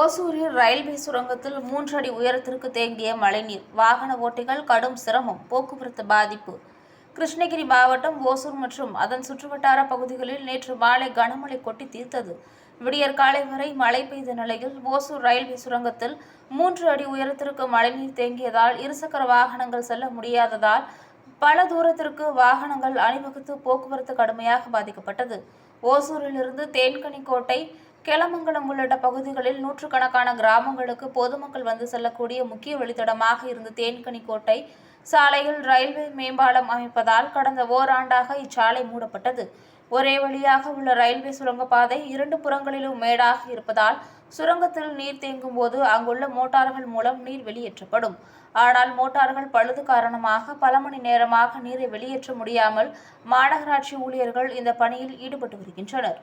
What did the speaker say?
ஓசூரில் ரயில்வே சுரங்கத்தில் மூன்று அடி உயரத்திற்கு தேங்கிய மழைநீர் வாகன ஓட்டிகள் கடும் சிரமம் போக்குவரத்து பாதிப்பு. கிருஷ்ணகிரி மாவட்டம் ஓசூர் மற்றும் அதன் சுற்றுவட்டார பகுதிகளில் நேற்று மாலை கனமழை கொட்டி தீர்த்தது. விடியற் காலை வரை மழை பெய்த நிலையில் ஓசூர் ரயில்வே சுரங்கத்தில் மூன்று அடி உயரத்திற்கு மழைநீர் தேங்கியதால் இருசக்கர வாகனங்கள் செல்ல முடியாததால் பல தூரத்திற்கு வாகனங்கள் அணிவகுத்து போக்குவரத்து கடுமையாக பாதிக்கப்பட்டது. ஓசூரிலிருந்து தேன்கனிக்கோட்டை கேளமங்கலம் உள்ளிட்ட பகுதிகளில் நூற்றுக்கணக்கான கிராமங்களுக்கு பொதுமக்கள் வந்து செல்லக்கூடிய முக்கிய வழித்தடமாக இருந்த தேன்கனிக்கோட்டை சாலையில் ரயில்வே மேம்பாலம் அமைப்பதால் கடந்த ஓராண்டாக இச்சாலை மூடப்பட்டது. ஒரே வழியாக உள்ள ரயில்வே சுரங்கப்பாதை இரண்டு புறங்களிலும் மேடாக இருப்பதால் சுரங்கத்தில் நீர் தேங்கும் போது அங்குள்ள மோட்டார்கள் மூலம் நீர் வெளியேற்றப்படும். ஆனால் மோட்டார்கள் பழுது காரணமாக பல மணி நேரமாக நீரை வெளியேற்ற முடியாமல் மாநகராட்சி ஊழியர்கள் இந்த பணியில் ஈடுபட்டு வருகின்றனர்.